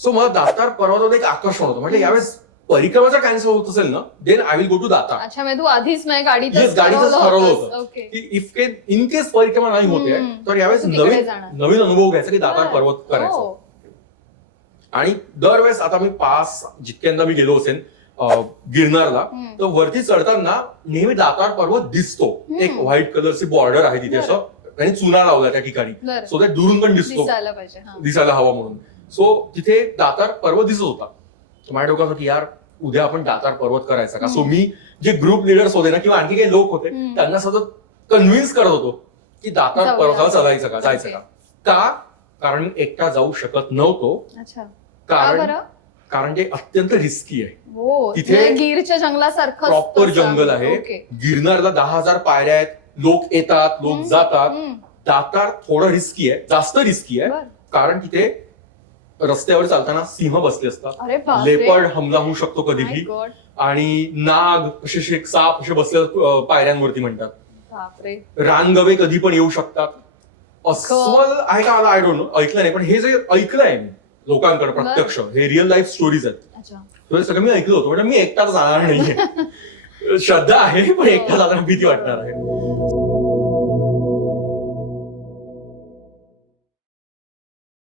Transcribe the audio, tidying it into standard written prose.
So मला दातार पर्वतावर एक आकर्षण होतं. म्हणजे यावेळेस परिक्रमाचा कॅन्सल होत असेल ना, then I will go to Datar. अच्छा, म्हणजे तू आधीच नाही गाडीतच गाडीतच ठरवलं होतं ओके. की इफ इन केस परिक्रमा नाही होते तर यावेळेस तू तिकडे जाणार. नवीन अनुभव घ्यायचा की दातार बरं. पर्वत करायचा. हो. आणि दरवेळेस आता मी जितक्यांदा मी गेलो असेल गिरनारला, तर वरती चढताना नेहमी दातार पर्वत दिसतो. एक व्हाईट कलरची बॉर्डर आहे तिथे, असं त्यांनी चुना लावला त्या ठिकाणी, बरं. सो दॅट दुरून पण दिसतो, दिसायला पाहिजे. हा. दिसायला हवा म्हणून. सो तिथे दातार पर्वत दिसत होता. माझ्या डोक्यात होतं की यार उद्या आपण दातार पर्वत करायचा का. सो मी जे ग्रुप लिडर्स होते ना किंवा आणखी काही लोक होते त्यांना सतत कन्व्हिन्स करत होतो की दातार जाऊया. पर्वताला चालायचं का, जायचं Okay. का. कारण मी एकटा जाऊ शकत नव्हतो. अच्छा. का बरं? कारण ते अत्यंत रिस्की आहे. हो, तिथे म्हणजे गीरच्या जंगलासारखं प्रॉपर जंगल आहे. ओके. गिरनारला 10,000 पायऱ्या आहेत, लोक येतात, लोक जातात. दातार थोडं रिस्की आहे, जास्त रिस्की आहे, बरं. कारण तिथे रस्त्यावर चालताना सिंह बसले असतात, अरे बापरे. लेपर्ड हमला होऊ शकतो कधीही, My God. आणि नाग असे साप असे बसले पायऱ्यांवरती म्हणतात. बापरे. रानगवे कधी पण येऊ शकतात. अस्वल आहे का मला आय डोंट नो, ऐकलं नाही, पण हे जे ऐकलंय मी लोकांकडे प्रत्यक्ष, हे रिअल लाईफ स्टोरीज आहेत. अच्छा. हे सगळं मी ऐकलं होतं. म्हणजे मी एकटाच जाणार नाहीये. श्रद्धा आहे पण एकटा जाताना भीती वाटणार आहे.